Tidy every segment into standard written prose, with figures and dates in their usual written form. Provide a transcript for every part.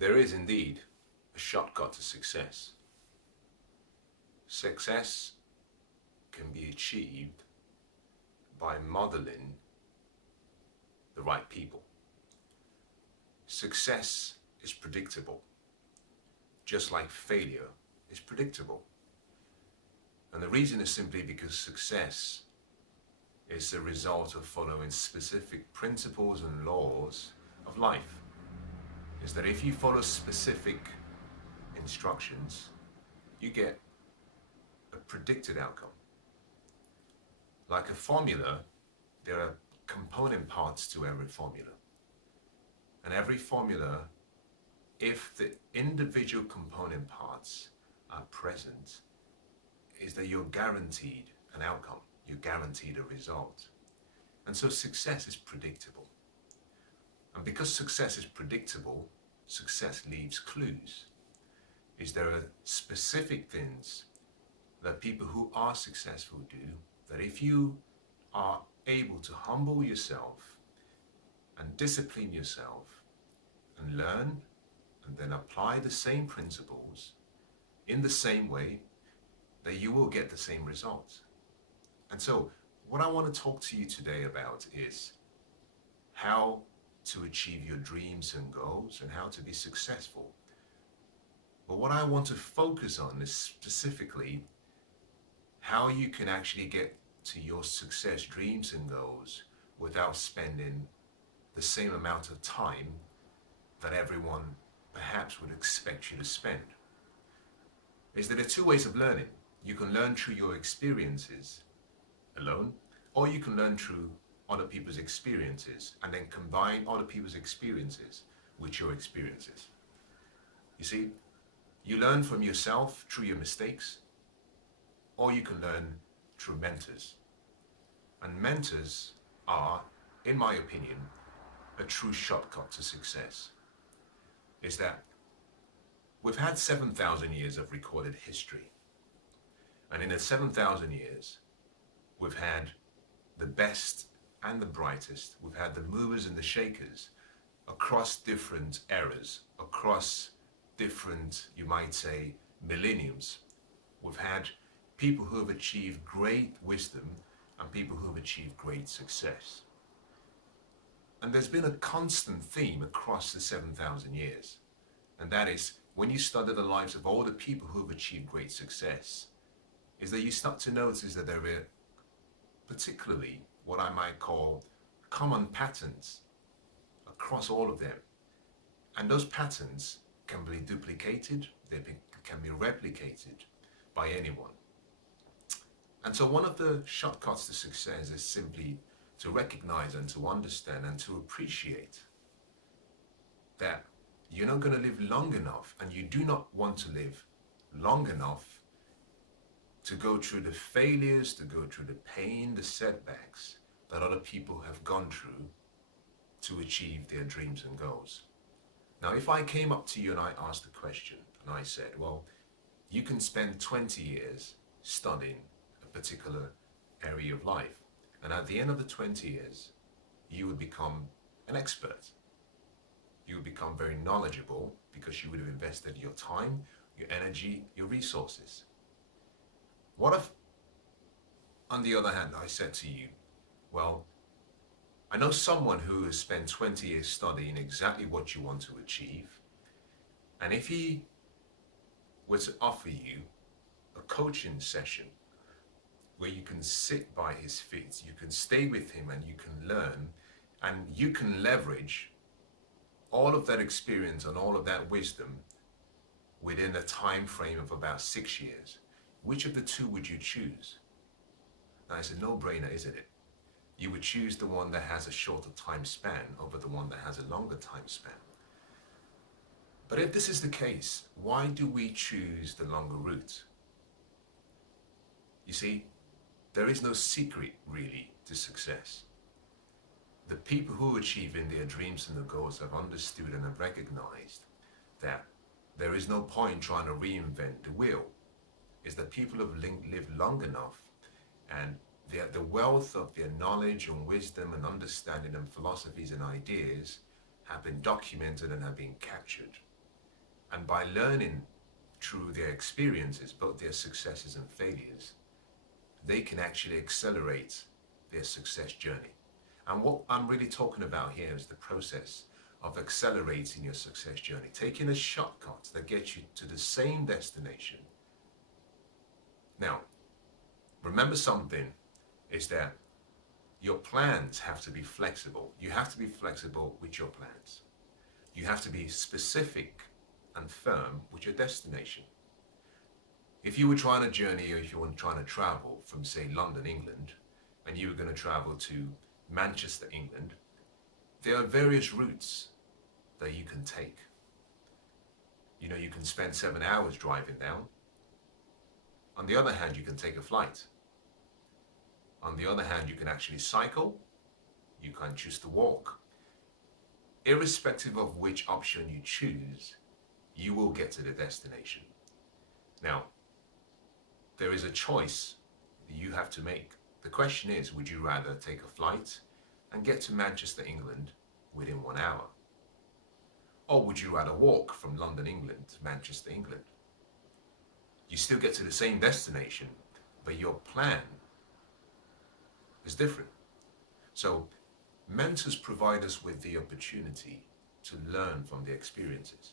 There is indeed a shortcut to success. Success can be achieved by modeling the right people. Success is predictable, just like failure is predictable. And the reason is simply because success is the result of following specific principles and laws of life. Is that if you follow specific instructions, you get a predicted outcome. Like a formula, there are component parts to every formula. And every formula, if the individual component parts are present, is that you're guaranteed an outcome, you're guaranteed a result. And so success is predictable. And because success is predictable, success leaves clues. Is there are specific things that people who are successful do, that if you are able to humble yourself and discipline yourself and learn and then apply the same principles in the same way, that you will get the same results. And so what I want to talk to you today about is how to achieve your dreams and goals and how to be successful. But what I want to focus on is specifically how you can actually get to your success dreams and goals without spending the same amount of time that everyone perhaps would expect you to spend. Is that there are two ways of learning. You can learn through your experiences alone, or you can learn through other people's experiences and then combine other people's experiences with your experiences. You see, you learn from yourself through your mistakes, or you can learn through mentors. And mentors are, in my opinion, a true shortcut to success. Is that we've had 7,000 years of recorded history. And in the 7,000 years, we've had the best and the brightest. We've had the movers and the shakers across different eras, across different, you might say, millenniums. We've had people who have achieved great wisdom and people who have achieved great success. And there's been a constant theme across the 7,000 years. And that is, when you study the lives of all the people who have achieved great success, is that you start to notice that there are particularly what I might call common patterns across all of them. And those patterns can be duplicated, can be replicated by anyone. And so one of the shortcuts to success is simply to recognize and to understand and to appreciate that you're not going to live long enough, and you do not want to live long enough to go through the failures, to go through the pain, the setbacks that other people have gone through to achieve their dreams and goals. Now, if I came up to you and I asked a question and I said, well, you can spend 20 years studying a particular area of life, and at the end of the 20 years, you would become an expert. You would become very knowledgeable because you would have invested your time, your energy, your resources. What if, on the other hand, I said to you, well, I know someone who has spent 20 years studying exactly what you want to achieve, and if he were to offer you a coaching session where you can sit by his feet, you can stay with him and you can learn, and you can leverage all of that experience and all of that wisdom within a time frame of about 6 years, which of the two would you choose? Now, it's a no-brainer, isn't it? You would choose the one that has a shorter time span over the one that has a longer time span. But if this is the case, why do we choose the longer route? You see, there is no secret really to success. The people who are achieving their dreams and their goals have understood and have recognized that there is no point trying to reinvent the wheel. Is that people have lived long enough, and the wealth of their knowledge and wisdom and understanding and philosophies and ideas have been documented and have been captured. And by learning through their experiences, both their successes and failures, they can actually accelerate their success journey. And what I'm really talking about here is the process of accelerating your success journey, taking a shortcut that gets you to the same destination. Now, remember something is that your plans have to be flexible. You have to be flexible with your plans. You have to be specific and firm with your destination. If you were trying a journey, or if you were trying to travel from, say, London, England, and you were going to travel to Manchester, England, there are various routes that you can take. You know, you can spend 7 hours driving down. On the other hand, you can take a flight. On the other hand, you can actually cycle. You can choose to walk. Irrespective of which option you choose, you will get to the destination. Now, there is a choice that you have to make. The question is, would you rather take a flight and get to Manchester, England within 1 hour? Or would you rather walk from London, England to Manchester, England? You still get to the same destination, but your plan is different. So mentors provide us with the opportunity to learn from their experiences.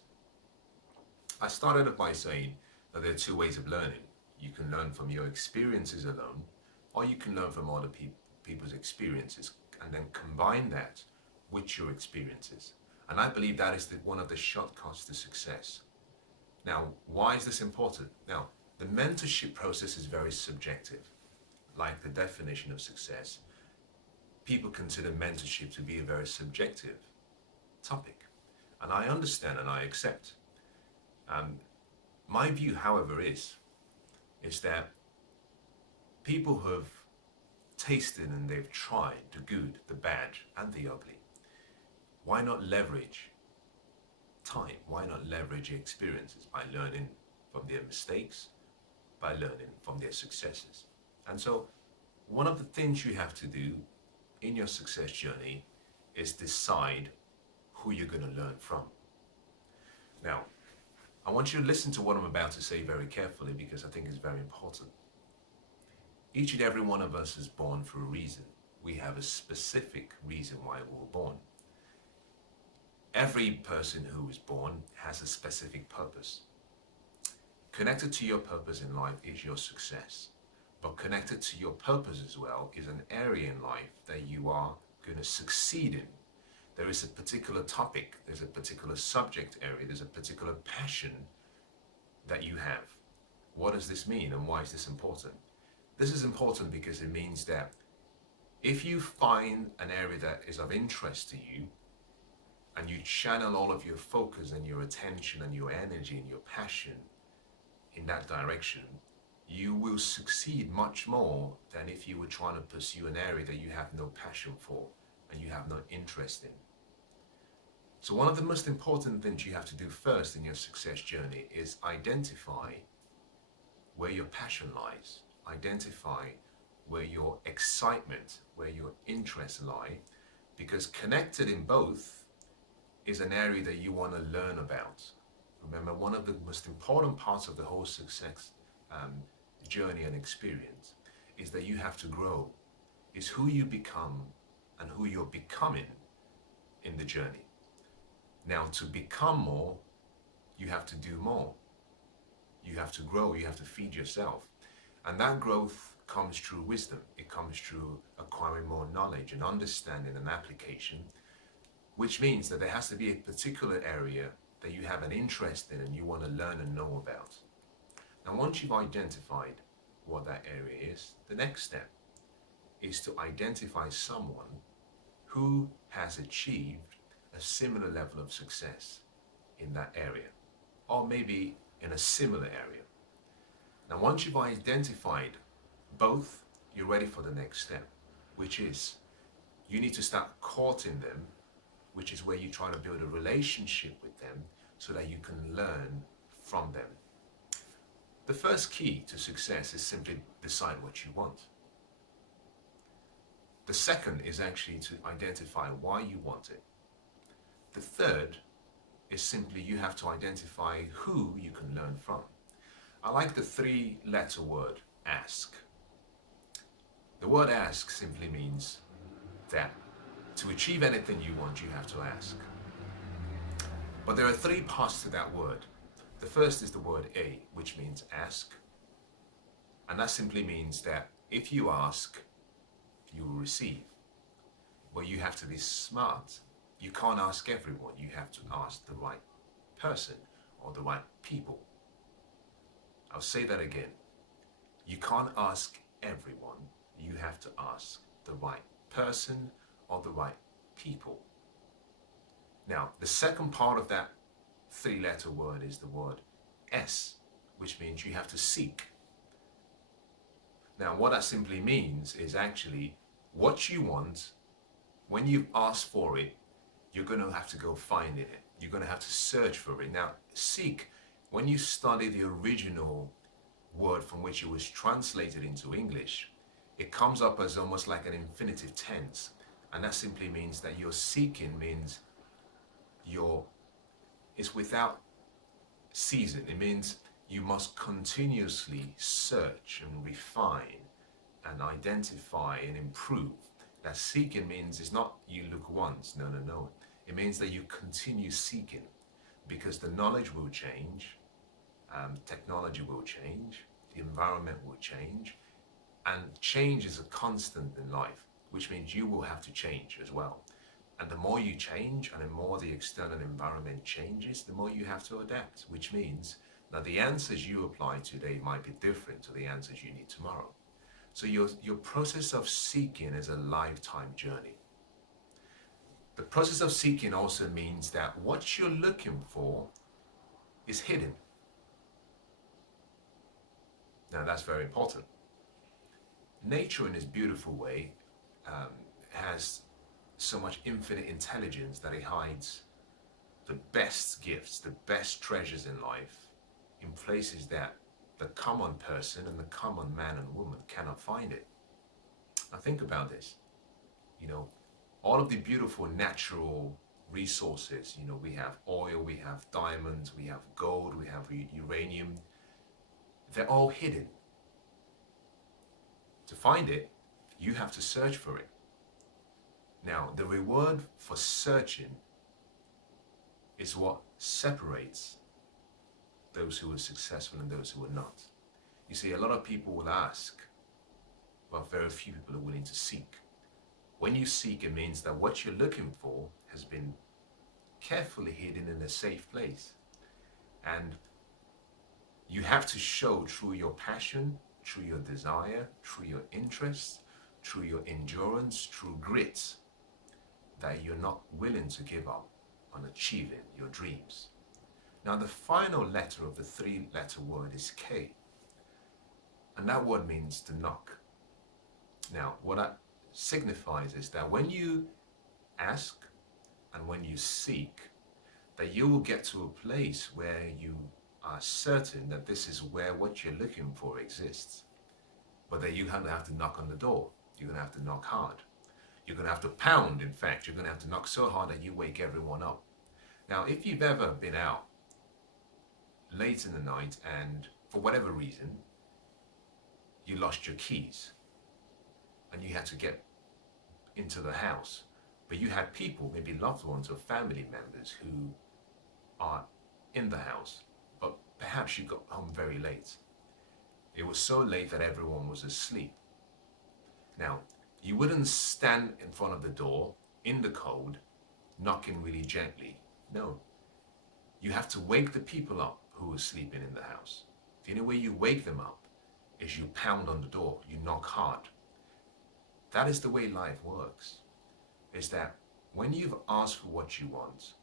I started off by saying that there are two ways of learning. You can learn from your experiences alone, or you can learn from other people's experiences and then combine that with your experiences. And I believe that is one of the shortcuts to success. Now, why is this important? Now, the mentorship process is very subjective. Like the definition of success, people consider mentorship to be a very subjective topic. And I understand and I accept. My view, however, is that people who have tasted and they've tried the good, the bad, and the ugly, why not leverage time? Why not leverage experiences by learning from their mistakes, by learning from their successes? And so one of the things you have to do in your success journey is decide who you're going to learn from. Now, I want you to listen to what I'm about to say very carefully, because I think it's very important. Each and every one of us is born for a reason. We have a specific reason why we were born. Every person who is born has a specific purpose. Connected to your purpose in life is your success. But connected to your purpose as well is an area in life that you are going to succeed in. There is a particular topic, there's a particular subject area, there's a particular passion that you have. What does this mean, and why is this important? This is important because it means that if you find an area that is of interest to you, and you channel all of your focus and your attention and your energy and your passion in that direction, you will succeed much more than if you were trying to pursue an area that you have no passion for and you have no interest in. So one of the most important things you have to do first in your success journey is identify where your passion lies. Identify where your excitement, where your interests lie, because connected in both is an area that you want to learn about. Remember, one of the most important parts of the whole success journey and experience is that you have to grow. It's who you become and who you're becoming in the journey. Now, to become more, you have to do more. You have to grow, you have to feed yourself. And that growth comes through wisdom. It comes through acquiring more knowledge and understanding and application, which means that there has to be a particular area that you have an interest in and you want to learn and know about. Now, once you've identified what that area is, the next step is to identify someone who has achieved a similar level of success in that area, or maybe in a similar area. Now, once you've identified both, you're ready for the next step, which is you need to start courting them, which is where you try to build a relationship with them so that you can learn from them. The first key to success is simply decide what you want. The second is actually to identify why you want it. The third is simply you have to identify who you can learn from. I like the 3-letter word ask. The word ask simply means that to achieve anything you want, you have to ask. But there are 3 parts to that word. The first is the word a, which means ask. And that simply means that if you ask, you will receive. But you have to be smart. You can't ask everyone. You have to ask the right person or the right people. I'll say that again. You can't ask everyone. You have to ask the right person or the right people. Now, the second part of that 3-letter word is the word S, which means you have to seek. Now, what that simply means is actually what you want, when you've asked for it, you're going to have to go find it. You're going to have to search for it. Now, seek, when you study the original word from which it was translated into English, it comes up as almost like an infinitive tense. And that simply means that you're seeking means it's without season. It means you must continuously search and refine and identify and improve. That seeking means it's not you look once, no. It means that you continue seeking because the knowledge will change, technology will change, the environment will change, and change is a constant in life, which means you will have to change as well. And the more you change and the more the external environment changes, the more you have to adapt, which means that the answers you apply today might be different to the answers you need tomorrow. So your process of seeking is a lifetime journey. The process of seeking also means that what you're looking for is hidden. Now that's very important. Nature in its beautiful way has so much infinite intelligence that it hides the best gifts, the best treasures in life in places that the common person and the common man and woman cannot find it. Now think about this. All of the beautiful natural resources, we have oil, we have diamonds, we have gold, we have uranium. They're all hidden. To find it, you have to search for it. Now, the reward for searching is what separates those who are successful and those who are not. You see, a lot of people will ask, but very few people are willing to seek. When you seek, it means that what you're looking for has been carefully hidden in a safe place. And you have to show through your passion, through your desire, through your interest, through your endurance, through grit, that you're not willing to give up on achieving your dreams. Now, the final letter of the 3-letter word is K. And that word means to knock. Now, what that signifies is that when you ask and when you seek, that you will get to a place where you are certain that this is where what you're looking for exists. But that you have to knock on the door. You're going to have to knock hard. You're going to have to pound, in fact. You're going to have to knock so hard that you wake everyone up. Now, if you've ever been out late in the night and for whatever reason, you lost your keys and you had to get into the house, but you had people, maybe loved ones or family members who are in the house, but perhaps you got home very late. It was so late that everyone was asleep. Now, you wouldn't stand in front of the door in the cold, knocking really gently. No. You have to wake the people up who are sleeping in the house. The only way you wake them up is you pound on the door, you knock hard. That is the way life works. Is that when you've asked for what you want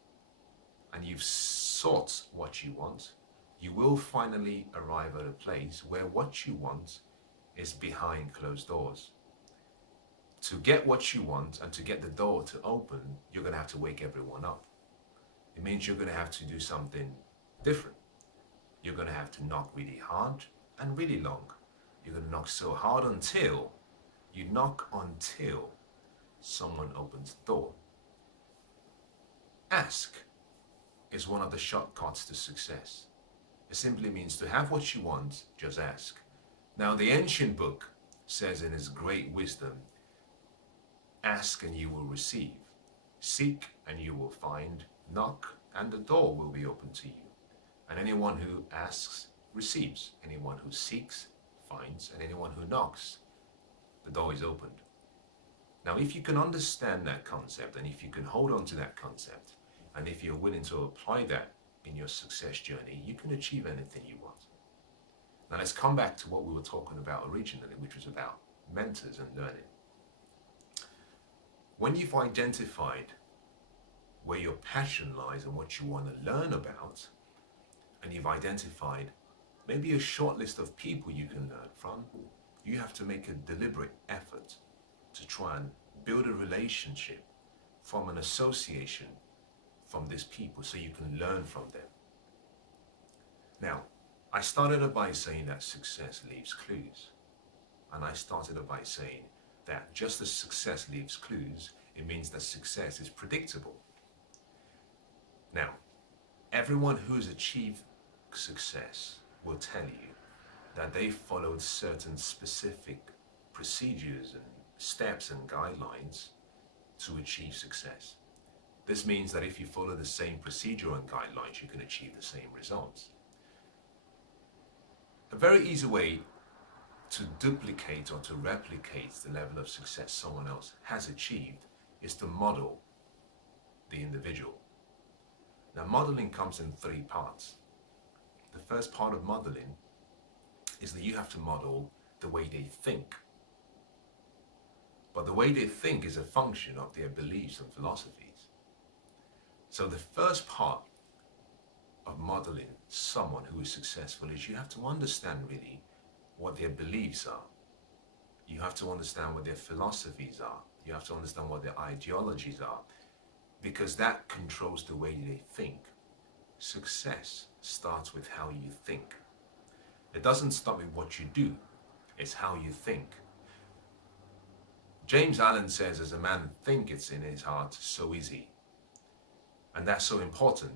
and you've sought what you want, you will finally arrive at a place where what you want is behind closed doors. To get what you want and to get the door to open, you're going to have to wake everyone up. It means you're going to have to do something different. You're going to have to knock really hard and really long. You're going to knock so hard until someone opens the door. Ask is one of the shortcuts to success. It simply means to have what you want, just ask. Now, the ancient book says in its great wisdom, ask and you will receive. Seek and you will find. Knock and the door will be open to you. And anyone who asks, receives. Anyone who seeks, finds. And anyone who knocks, the door is opened. Now, if you can understand that concept, and if you can hold on to that concept, and if you're willing to apply that in your success journey, you can achieve anything you want. Now, let's come back to what we were talking about originally, which was about mentors and learning. When you've identified where your passion lies and what you want to learn about, and you've identified maybe a short list of people you can learn from, you have to make a deliberate effort to try and build a relationship from an association from these people so you can learn from them. Now, I started it by saying that success leaves clues. And I started it by saying that just as success leaves clues, it means that success is predictable. Now, everyone who's achieved success will tell you that they followed certain specific procedures and steps and guidelines to achieve success. This means that if you follow the same procedure and guidelines, you can achieve the same results. A very easy way to duplicate or to replicate the level of success someone else has achieved is to model the individual. Now, modeling comes in three parts. The first part of modeling is that you have to model the way they think. But the way they think is a function of their beliefs and philosophies. So the first part of modeling someone who is successful is you have to understand really what their beliefs are. You have to understand what their philosophies are. You have to understand what their ideologies are, because that controls the way they think. Success starts with how you think. It doesn't start with what you do, it's how you think. James Allen says, as a man thinketh in his heart, so is he. And that's so important.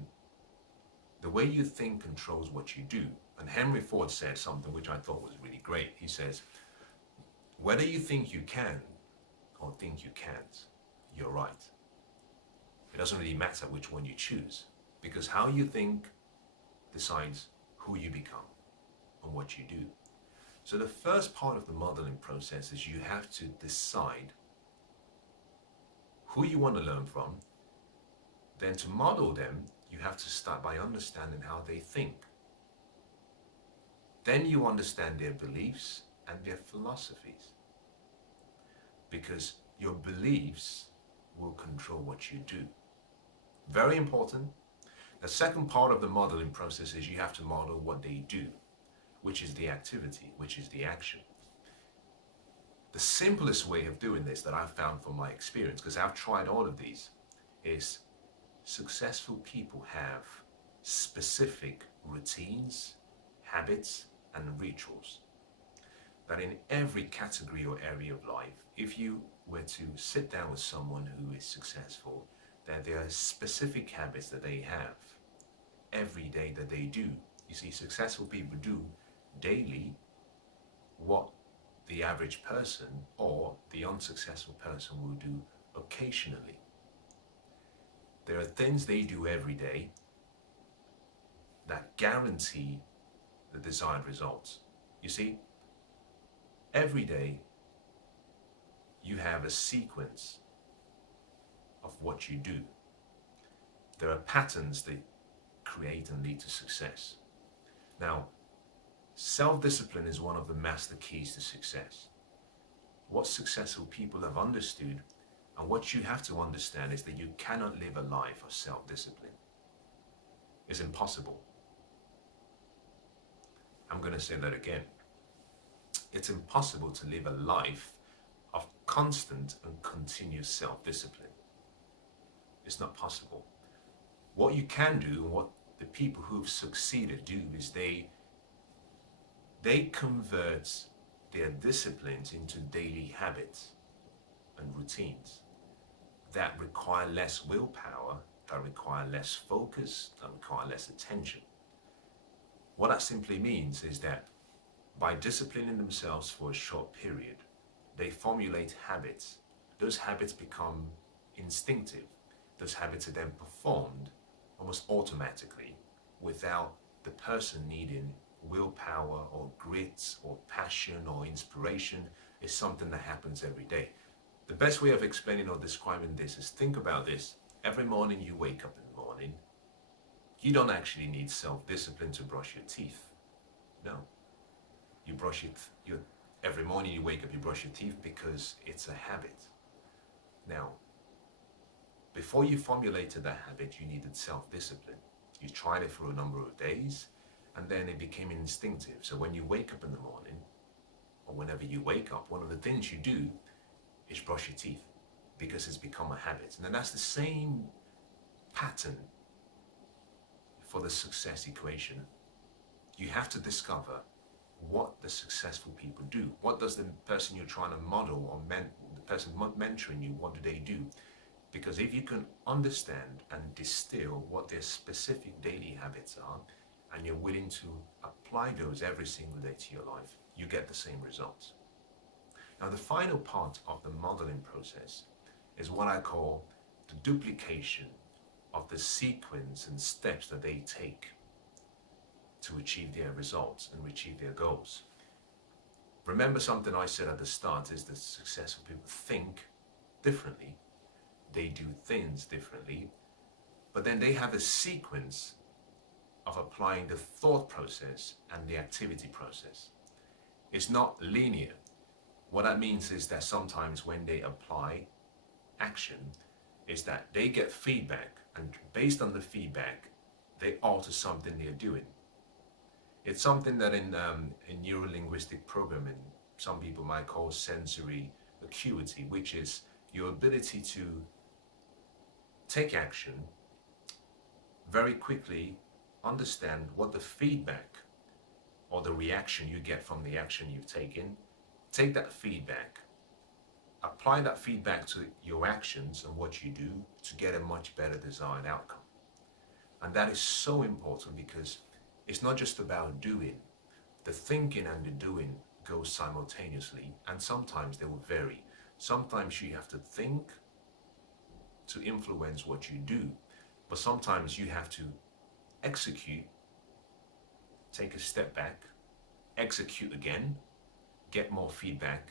The way you think controls what you do. And Henry Ford said something which I thought was really great. He says, whether you think you can or think you can't, you're right. It doesn't really matter which one you choose, because how you think decides who you become and what you do. So the first part of the modeling process is you have to decide who you want to learn from. Then to model them, you have to start by understanding how they think. Then you understand their beliefs and their philosophies, because your beliefs will control what you do. Very important. The second part of the modeling process is you have to model what they do, which is the activity, which is the action. The simplest way of doing this that I've found from my experience, because I've tried all of these, is successful people have specific routines, habits, and rituals. That in every category or area of life, if you were to sit down with someone who is successful, that there are specific habits that they have every day that they do. You see, successful people do daily what the average person or the unsuccessful person will do occasionally. There are things they do every day that guarantee the desired results. You see, every day you have a sequence of what you do. There are patterns that create and lead to success. Now, self-discipline is one of the master keys to success. What successful people have understood, and what you have to understand, is that you cannot live a life of self-discipline. It's impossible. I'm going to say that again. It's impossible to live a life of constant and continuous self-discipline. It's not possible. What you can do, and what the people who've succeeded do, is they convert their disciplines into daily habits and routines that require less willpower that require less focus, that require less attention. What that simply means is that by disciplining themselves for a short period, they formulate habits. Those habits become instinctive. Those habits are then performed almost automatically without the person needing willpower or grit or passion or inspiration. It's something that happens every day. The best way of explaining or describing this is, think about this. Every morning you wake up in the morning, you don't actually need self-discipline to brush your teeth. No. You brush your every morning you wake up, you brush your teeth because it's a habit. Now, before you formulated that habit, you needed self-discipline. You tried it for a number of days, and then it became instinctive. So when you wake up in the morning, or whenever you wake up, one of the things you do is brush your teeth, because it's become a habit. And then that's the same pattern for the success equation. You have to discover what the successful people do. What does the person you're trying to model, or the person mentoring you, what do they do? Because if you can understand and distill what their specific daily habits are, and you're willing to apply those every single day to your life, you get the same results. Now, the final part of the modeling process is what I call the duplication of the sequence and steps that they take to achieve their results and achieve their goals. Remember something I said at the start is that successful people think differently. They do things differently, but then they have a sequence of applying the thought process and the activity process. It's not linear. What that means is that sometimes when they apply action, is that they get feedback, and based on the feedback, they alter something they're doing. It's something that in neuro-linguistic programming, some people might call sensory acuity, which is your ability to take action, very quickly understand what the feedback or the reaction you get from the action you've taken, take that feedback, apply that feedback to your actions and what you do to get a much better desired outcome. And that is so important, because it's not just about doing. The thinking and the doing go simultaneously, and sometimes they will vary. Sometimes you have to think to influence what you do, but sometimes you have to execute, take a step back, execute again, get more feedback,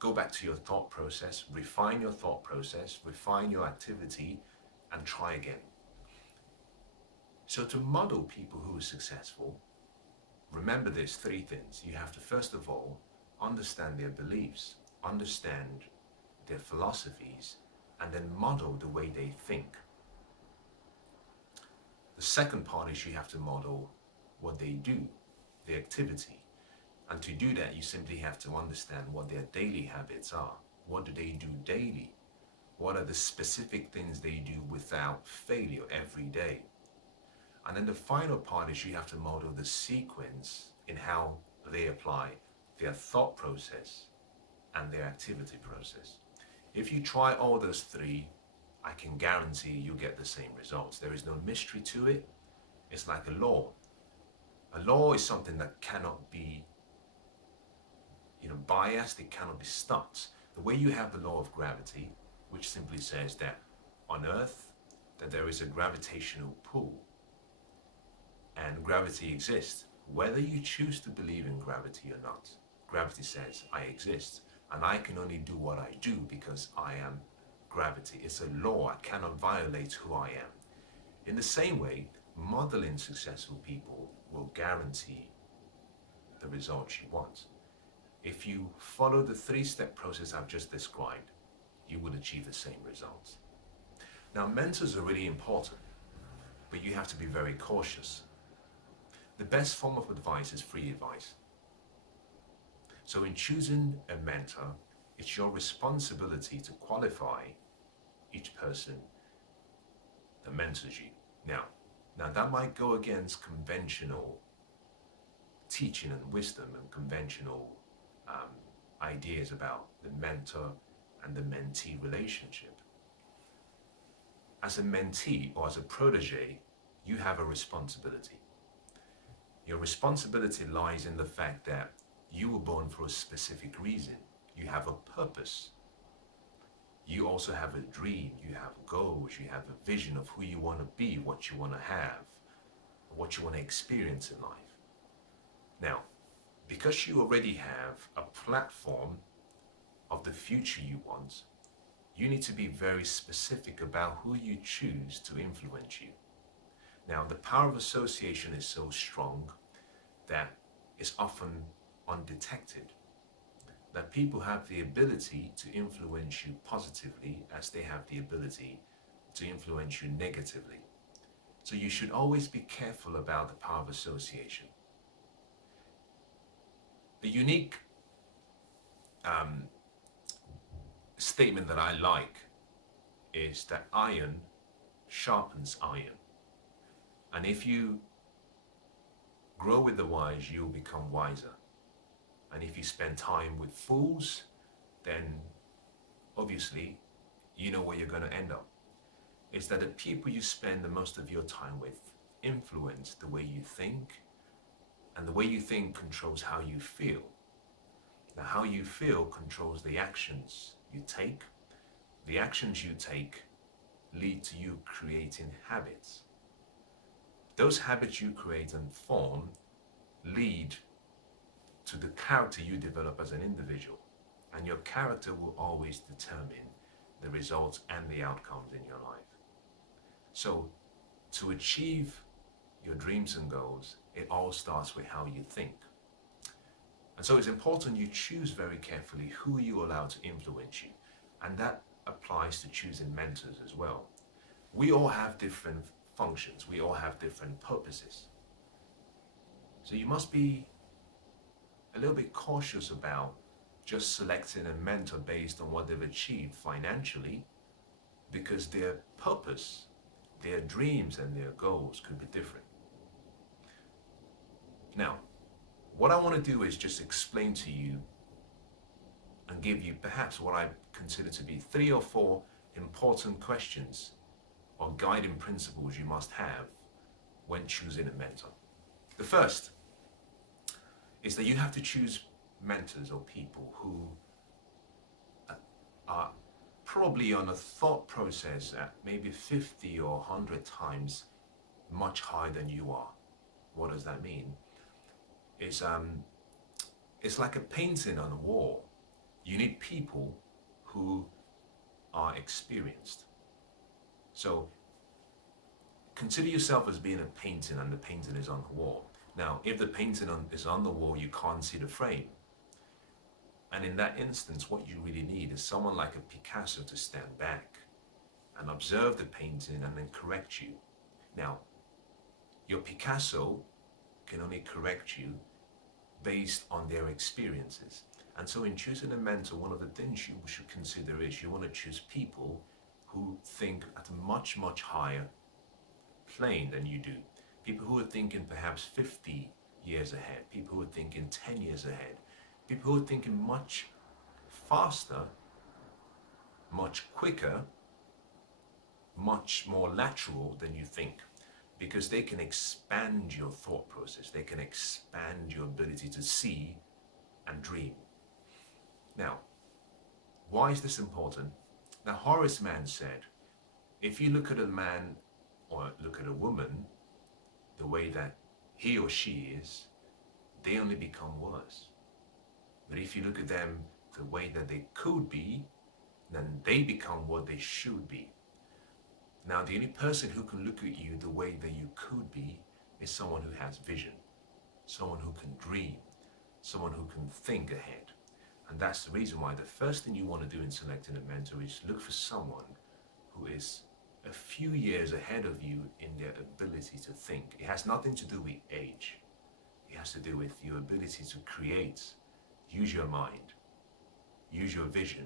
go back to your thought process, refine your thought process, refine your activity, and try again. So to model people who are successful, remember there's three things. You have to, first of all, understand their beliefs, understand their philosophies, and then model the way they think. The second part is you have to model what they do, the activity. And to do that, you simply have to understand what their daily habits are. What do they do daily? What are the specific things they do without failure every day? And then the final part is you have to model the sequence in how they apply their thought process and their activity process. If you try all those three, I can guarantee you'll get the same results. There is no mystery to it. It's like a law. A law is something that cannot be biased, it cannot be stopped. The way you have the law of gravity, which simply says that on Earth, that there is a gravitational pull, and gravity exists. Whether you choose to believe in gravity or not, gravity says, I exist, and I can only do what I do because I am gravity. It's a law. I cannot violate who I am. In the same way, modeling successful people will guarantee the results you want. If you follow the three-step process I've just described, you will achieve the same results. Now, mentors are really important, but you have to be very cautious. The best form of advice is free advice. So in choosing a mentor, it's your responsibility to qualify each person that mentors you. Now that might go against conventional teaching and wisdom and conventional ideas about the mentor and the mentee relationship. as a mentee or as a protege, you have a responsibility. Your responsibility lies in the fact that you were born for a specific reason. You have a purpose. You also have a dream, you have goals, you have a vision of who you want to be, what you want to have, what you want to experience in life. Now, because you already have a platform of the future you want, you need to be very specific about who you choose to influence you. Now, the power of association is so strong that it's often undetected. That people have the ability to influence you positively as they have the ability to influence you negatively. So you should always be careful about the power of association. A unique statement that I like is that iron sharpens iron. And if you grow with the wise, you'll become wiser. And if you spend time with fools, then obviously you know where you're going to end up. It's that the people you spend the most of your time with influence the way you think, and the way you think controls how you feel. Now, how you feel controls the actions you take. The actions you take lead to you creating habits. Those habits you create and form lead to the character you develop as an individual. And your character will always determine the results and the outcomes in your life. So to achieve your dreams and goals, it all starts with how you think. And so it's important you choose very carefully who you allow to influence you. And that applies to choosing mentors as well. We all have different functions. We all have different purposes. So you must be a little bit cautious about just selecting a mentor based on what they've achieved financially, because their purpose, their dreams and their goals could be different. Now, what I want to do is just explain to you and give you perhaps what I consider to be 3 or 4 important questions or guiding principles you must have when choosing a mentor. The first is that you have to choose mentors or people who are probably on a thought process at maybe 50 or 100 times much higher than you are. What does that mean? It's like a painting on a wall. You need people who are experienced. So consider yourself as being a painting, and the painting is on the wall. Now, if the painting is on the wall, you can't see the frame. And in that instance, what you really need is someone like a Picasso to stand back and observe the painting and then correct you. Now, your Picasso can only correct you based on their experiences. And so in choosing a mentor, one of the things you should consider is you want to choose people who think at a much, much higher plane than you do. People who are thinking perhaps 50 years ahead, people who are thinking 10 years ahead, people who are thinking much faster, much quicker, much more lateral than you think, because they can expand your thought process. They can expand your ability to see and dream. Now, why is this important? Now, Horace Mann said, if you look at a man or look at a woman the way that he or she is, they only become worse. But if you look at them the way that they could be, then they become what they should be. Now, the only person who can look at you the way that you could be is someone who has vision, someone who can dream, someone who can think ahead. And that's the reason why the first thing you want to do in selecting a mentor is look for someone who is a few years ahead of you in their ability to think. It has nothing to do with age. It has to do with your ability to create, use your mind, use your vision,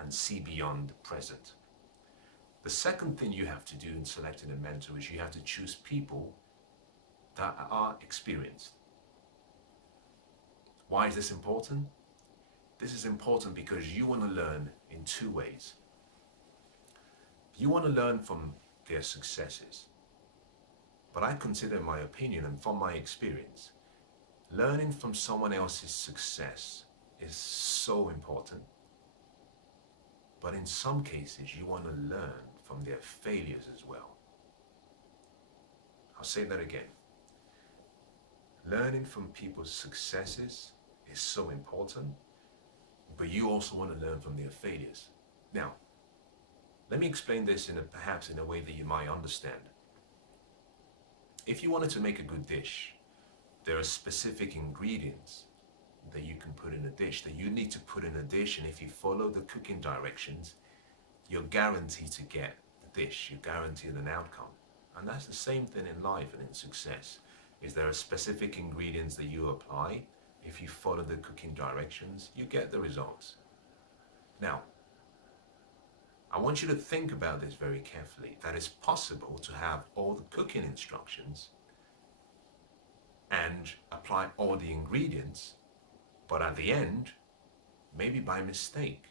and see beyond the present. The second thing you have to do in selecting a mentor is you have to choose people that are experienced. Why is this important? This is important because you want to learn in 2 ways. You want to learn from their successes. But I consider, in my opinion and from my experience, learning from someone else's success is so important. But in some cases, you want to learn from their failures as well. I'll say that again. Learning from people's successes is so important, but you also want to learn from their failures. Now, let me explain this perhaps in a way that you might understand. If you wanted to make a good dish, there are specific ingredients that you can put in a dish, that you need to put in a dish, and if you follow the cooking directions, you're guaranteed to get the dish, you're guaranteed an outcome. And that's the same thing in life and in success. There are specific ingredients that you apply. If you follow the cooking directions, you get the results. Now, I want you to think about this very carefully, that it's possible to have all the cooking instructions and apply all the ingredients, but at the end, maybe by mistake,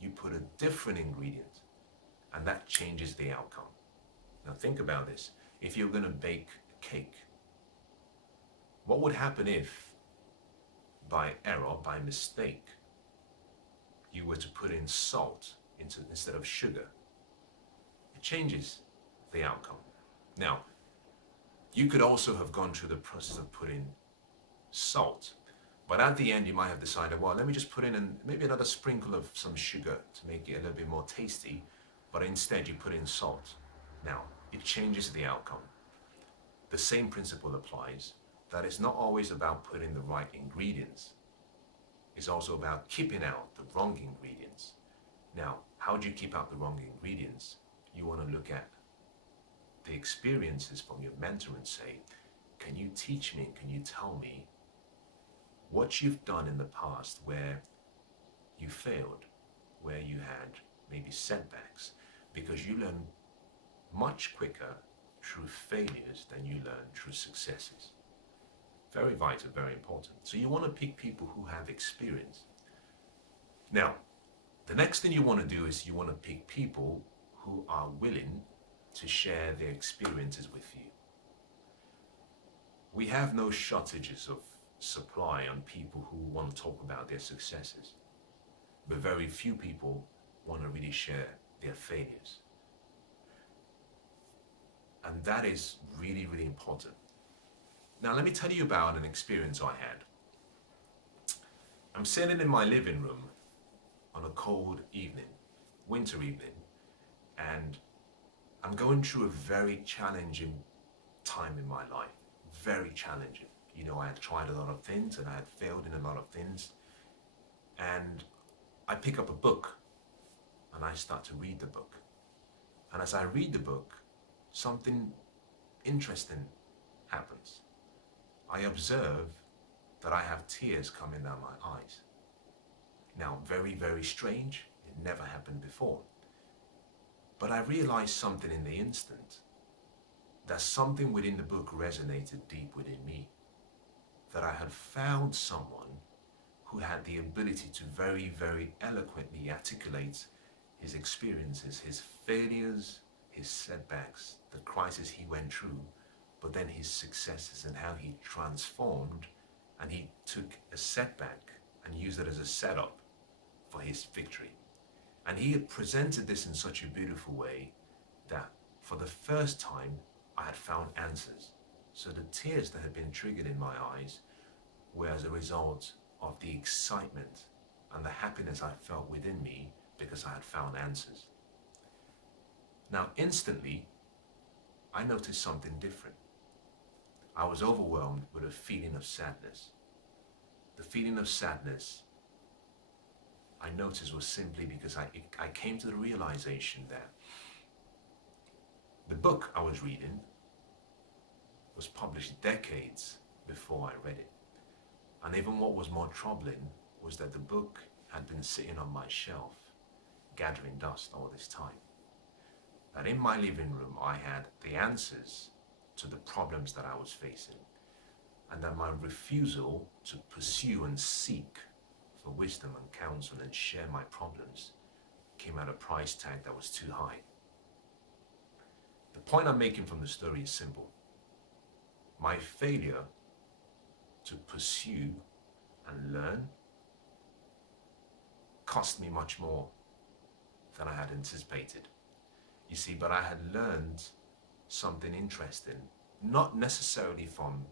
you put a different ingredient, and that changes the outcome. Now think about this. If you're going to bake a cake, what would happen if, by error, by mistake, you were to put in salt instead of sugar? It changes the outcome. Now, you could also have gone through the process of putting salt, but at the end you might have decided, well, let me just put in maybe another sprinkle of some sugar to make it a little bit more tasty, but instead you put in salt. Now, it changes the outcome. The same principle applies, that it's not always about putting the right ingredients. It's also about keeping out the wrong ingredients. Now, how do you keep out the wrong ingredients? You want to look at the experiences from your mentor and say, can you teach me, can you tell me what you've done in the past where you failed, where you had maybe setbacks? Because you learn much quicker through failures than you learn through successes. Very vital, very important. So you want to pick people who have experience. Now, the next thing you want to do is you want to pick people who are willing to share their experiences with you. We have no shortages of supply on people who want to talk about their successes, but very few people want to really share their failures. And that is really, really important. Now, let me tell you about an experience I had. I'm sitting in my living room on a cold evening, winter evening, and I'm going through a very challenging time in my life. Very challenging. You know, I had tried a lot of things and I had failed in a lot of things. And I pick up a book and I start to read the book. And as I read the book, something interesting happens. I observe that I have tears coming down my eyes. Now, very, very strange. It never happened before. But I realized something in the instant, that something within the book resonated deep within me, that I had found someone who had the ability to very, very eloquently articulate his experiences, his failures, his setbacks, the crisis he went through, but then his successes and how he transformed, and he took a setback and used it as a setup for his victory. And he had presented this in such a beautiful way that for the first time I had found answers. So the tears that had been triggered in my eyes were as a result of the excitement and the happiness I felt within me because I had found answers. Now, instantly, I noticed something different. I was overwhelmed with a feeling of sadness. The feeling of sadness I noticed was simply because I came to the realization that the book I was reading was published decades before I read it. And even what was more troubling was that the book had been sitting on my shelf, gathering dust all this time. And in my living room, I had the answers to the problems that I was facing, and that my refusal to pursue and seek for wisdom and counsel and share my problems came at a price tag that was too high. The point I'm making from the story is simple. My failure to pursue and learn cost me much more than I had anticipated. You see, but I had learned something interesting, not necessarily from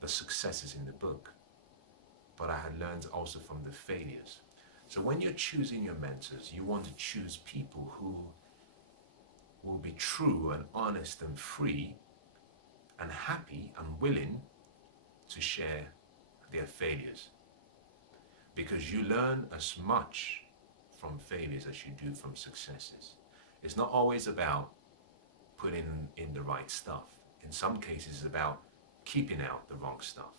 the successes in the book, but I had learned also from the failures. So when you're choosing your mentors, you want to choose people who will be true and honest and free and happy and willing to share their failures. Because you learn as much from failures as you do from successes. It's not always about putting in the right stuff. In some cases, it's about keeping out the wrong stuff.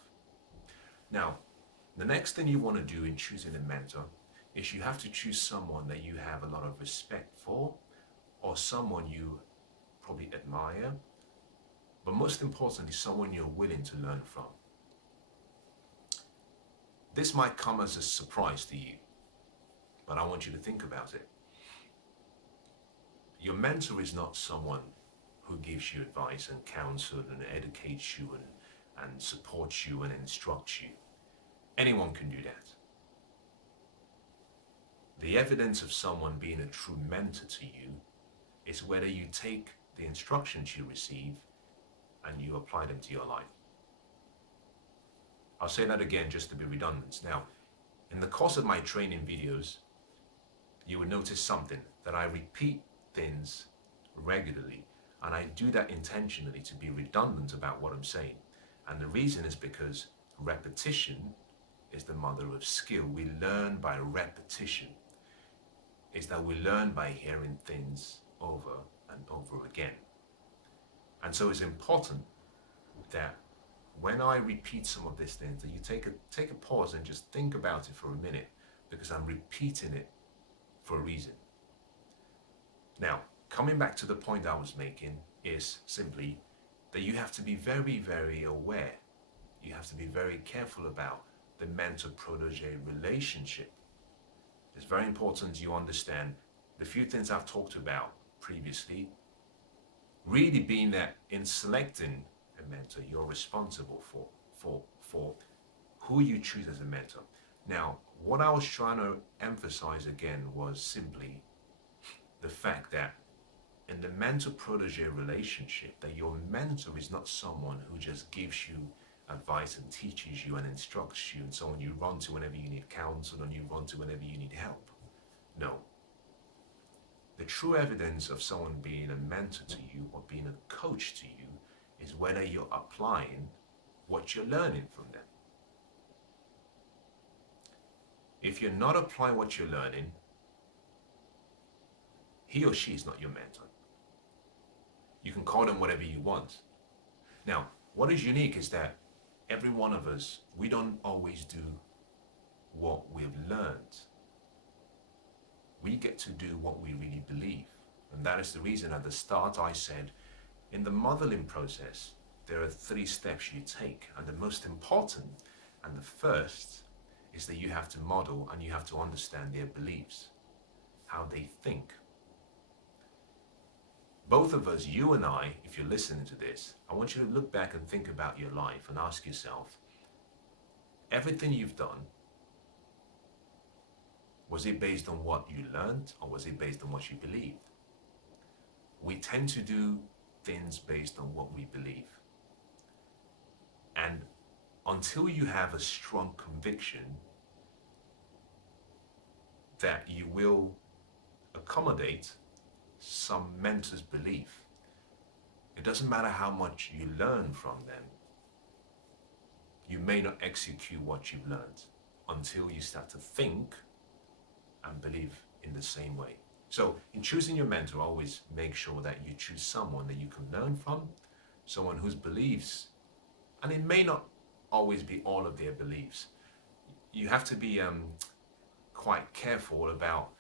Now, the next thing you want to do in choosing a mentor is you have to choose someone that you have a lot of respect for, or someone you probably admire, but most importantly, someone you're willing to learn from. This might come as a surprise to you, but I want you to think about it. Your mentor is not someone who gives you advice and counsel and educates you and supports you and instructs you. Anyone can do that. The evidence of someone being a true mentor to you is whether you take the instructions you receive and you apply them to your life. I'll say that again just to be redundant. Now, in the course of my training videos, you will notice something, that I repeat things regularly, and I do that intentionally to be redundant about what I'm saying. And the reason is because repetition is the mother of skill. We learn by repetition. Is that we learn by hearing things over and over again. And so it's important that when I repeat some of these things, that you take a pause and just think about it for a minute, because I'm repeating it for a reason. Now, coming back to the point I was making is simply that you have to be very, very aware. You have to be very careful about the mentor-protege relationship. It's very important you understand the few things I've talked about previously, really being that in selecting a mentor, you're responsible for who you choose as a mentor. Now, what I was trying to emphasize again was simply the fact that in the mentor-protege relationship, that your mentor is not someone who just gives you advice and teaches you and instructs you and someone you run to whenever you need counsel and you run to whenever you need help. No. The true evidence of someone being a mentor to you or being a coach to you is whether you're applying what you're learning from them. If you're not applying what you're learning, he or she is not your mentor. You can call them whatever you want. Now, what is unique is that every one of us, we don't always do what we've learned. We get to do what we really believe. And that is the reason at the start I said, in the modeling process, there are 3 steps you take. And the most important, and the first, is that you have to model and you have to understand their beliefs, how they think. Both of us, you and I, if you're listening to this, I want you to look back and think about your life and ask yourself, everything you've done, was it based on what you learned or was it based on what you believed? We tend to do things based on what we believe. And until you have a strong conviction that you will accommodate some mentor's belief, it doesn't matter how much you learn from them, you may not execute what you've learned until you start to think and believe in the same way. So in choosing your mentor, always make sure that you choose someone that you can learn from, someone whose beliefs, and it may not always be all of their beliefs. You have to be quite careful about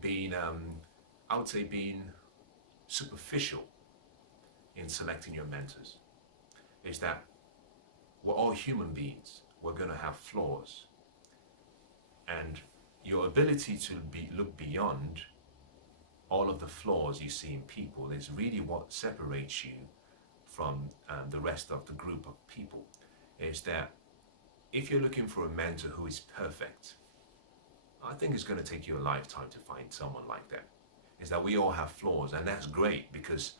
being, I would say, being superficial in selecting your mentors. Is that we're all human beings. We're going to have flaws. And your ability to look beyond all of the flaws you see in people is really what separates you from the rest of the group of people. Is that if you're looking for a mentor who is perfect, I think it's going to take you a lifetime to find someone like that. Is that we all have flaws, and that's great, because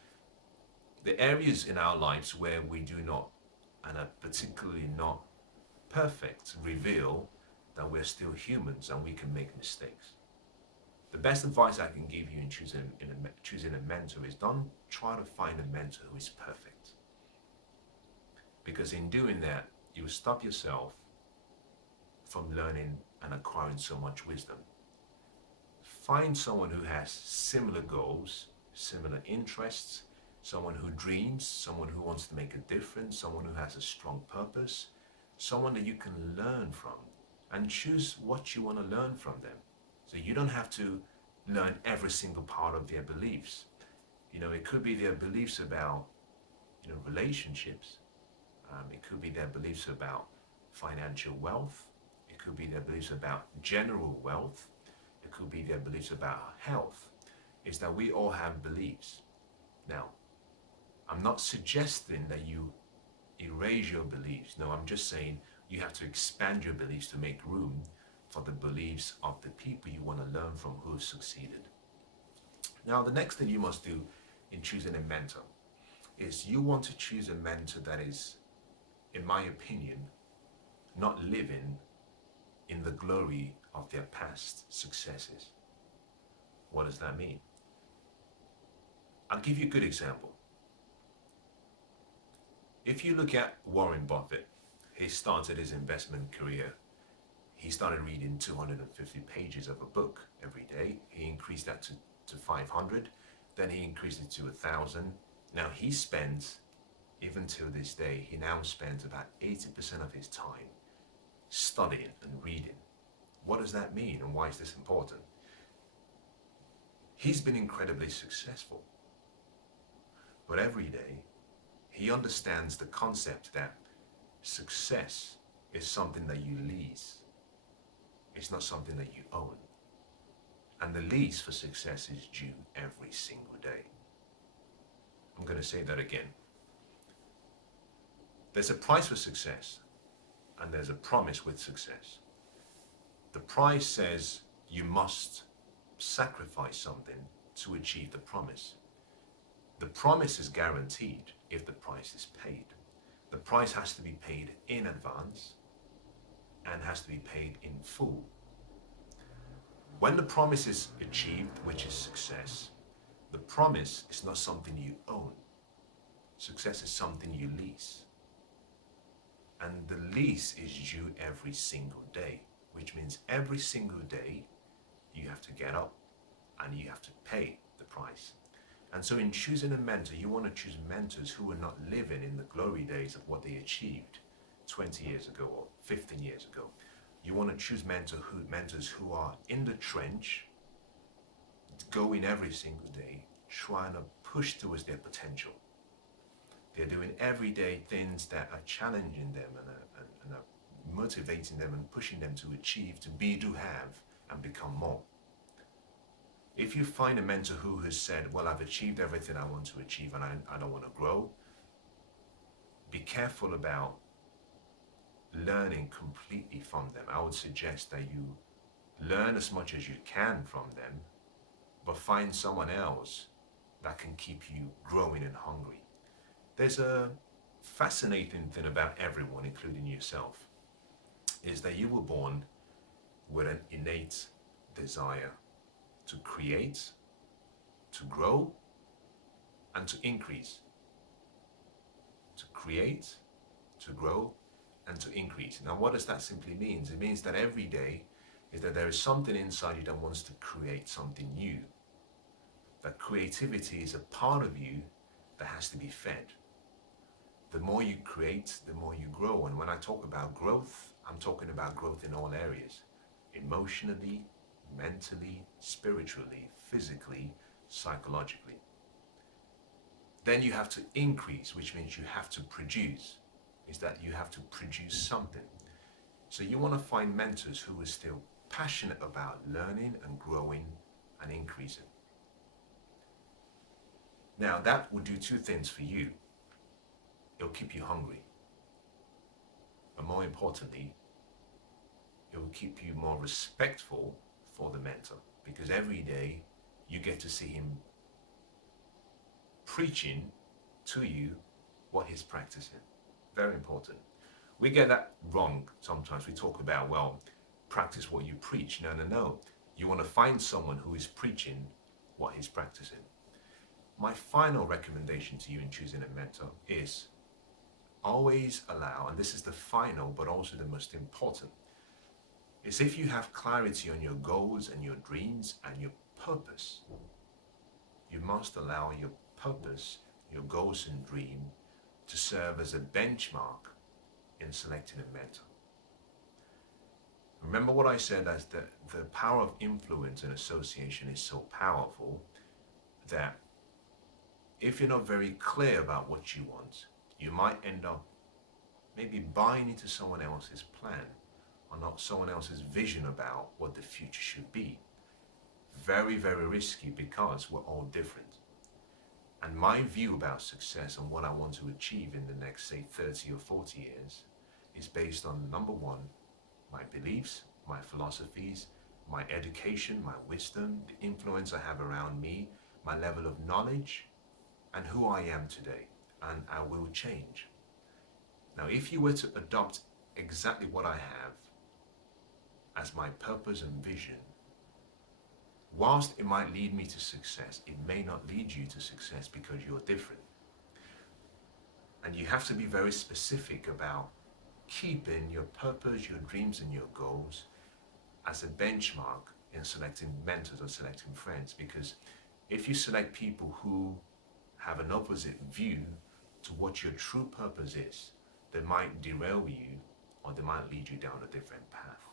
the areas in our lives where we do not, and are particularly not perfect, reveal that we're still humans and we can make mistakes. The best advice I can give you in choosing a mentor is don't try to find a mentor who is perfect. Because in doing that, you will stop yourself from learning and acquiring so much wisdom. Find someone who has similar goals, similar interests, someone who dreams, someone who wants to make a difference, someone who has a strong purpose, someone that you can learn from, and choose what you want to learn from them. So you don't have to learn every single part of their beliefs. It could be their beliefs about, relationships. It could be their beliefs about financial wealth. It could be their beliefs about general wealth. It could be their beliefs about health. Is that we all have beliefs. Now, I'm not suggesting that you erase your beliefs. No, I'm just saying you have to expand your beliefs to make room for the beliefs of the people you want to learn from who have succeeded. Now, the next thing you must do in choosing a mentor is you want to choose a mentor that is, in my opinion, not living in the glory of their past successes. What does that mean? I'll give you a good example. If you look at Warren Buffett, he started his investment career. He started reading 250 pages of a book every day. He increased that to 500. Then he increased it to 1,000. Now he spends, even till this day, he now spends about 80% of his time studying and reading. What does that mean, and why is this important? He's been incredibly successful. But every day, he understands the concept that success is something that you lease. It's not something that you own. And the lease for success is due every single day. I'm going to say that again. There's a price for success, and there's a promise with success. The price says you must sacrifice something to achieve the promise. The promise is guaranteed if the price is paid. The price has to be paid in advance and has to be paid in full. When the promise is achieved, which is success, the promise is not something you own. Success is something you lease. And the lease is due every single day, which means every single day you have to get up and you have to pay the price. And so in choosing a mentor, you want to choose mentors who are not living in the glory days of what they achieved 20 years ago or 15 years ago. You want to choose mentors who are in the trench, going every single day, trying to push towards their potential. They're doing everyday things that are challenging them and are motivating them and pushing them to achieve, to be, do, have, and become more. If you find a mentor who has said, well, I've achieved everything I want to achieve and I don't want to grow, be careful about learning completely from them. I would suggest that you learn as much as you can from them, but find someone else that can keep you growing and hungry. There's a fascinating thing about everyone, including yourself, is that you were born with an innate desire to create, to grow, and to increase. To create, to grow, and to increase. Now, what does that simply mean? It means that every day is that there is something inside you that wants to create something new. That creativity is a part of you that has to be fed. The more you create, the more you grow. And when I talk about growth, I'm talking about growth in all areas. Emotionally, mentally, spiritually, physically, psychologically. Then you have to increase, which means you have to produce. Is that you have to produce something. So you want to find mentors who are still passionate about learning and growing and increasing. Now that will do two things for you. It'll keep you hungry. And more importantly, it will keep you more respectful for the mentor, because every day you get to see him preaching to you what he's practicing. Very important. We get that wrong sometimes. We talk about, well, practice what you preach. No, no, no. You want to find someone who is preaching what he's practicing. My final recommendation to you in choosing a mentor is always allow, and this is the final but also the most important, is if you have clarity on your goals and your dreams and your purpose, you must allow your purpose, your goals and dream to serve as a benchmark in selecting a mentor. Remember what I said, as the power of influence and association is so powerful that if you're not very clear about what you want, you might end up maybe buying into someone else's plan or not someone else's vision about what the future should be. Very, very risky, because we're all different. And my view about success and what I want to achieve in the next, say, 30 or 40 years is based on, number one, my beliefs, my philosophies, my education, my wisdom, the influence I have around me, my level of knowledge, and who I am today. And I will change. Now, if you were to adopt exactly what I have as my purpose and vision, whilst it might lead me to success, it may not lead you to success because you're different. And you have to be very specific about keeping your purpose, your dreams, and your goals as a benchmark in selecting mentors or selecting friends. Because if you select people who have an opposite view to what your true purpose is, they might derail you or they might lead you down a different path.